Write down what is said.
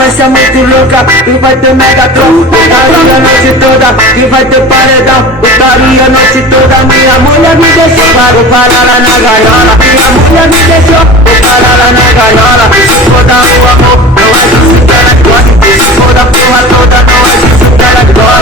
sequência muito louca e vai ter Megatron. Putaria a noite toda e vai ter paredão. Putaria a noite toda, minha mulher me deixou. Vou parar lá na gaiola, minha mulher me deixou. Vou parar lá na gaiola. Se for dar o amor, não é disso que ela gosta. Se for da porra toda, não é disso que ela gosta.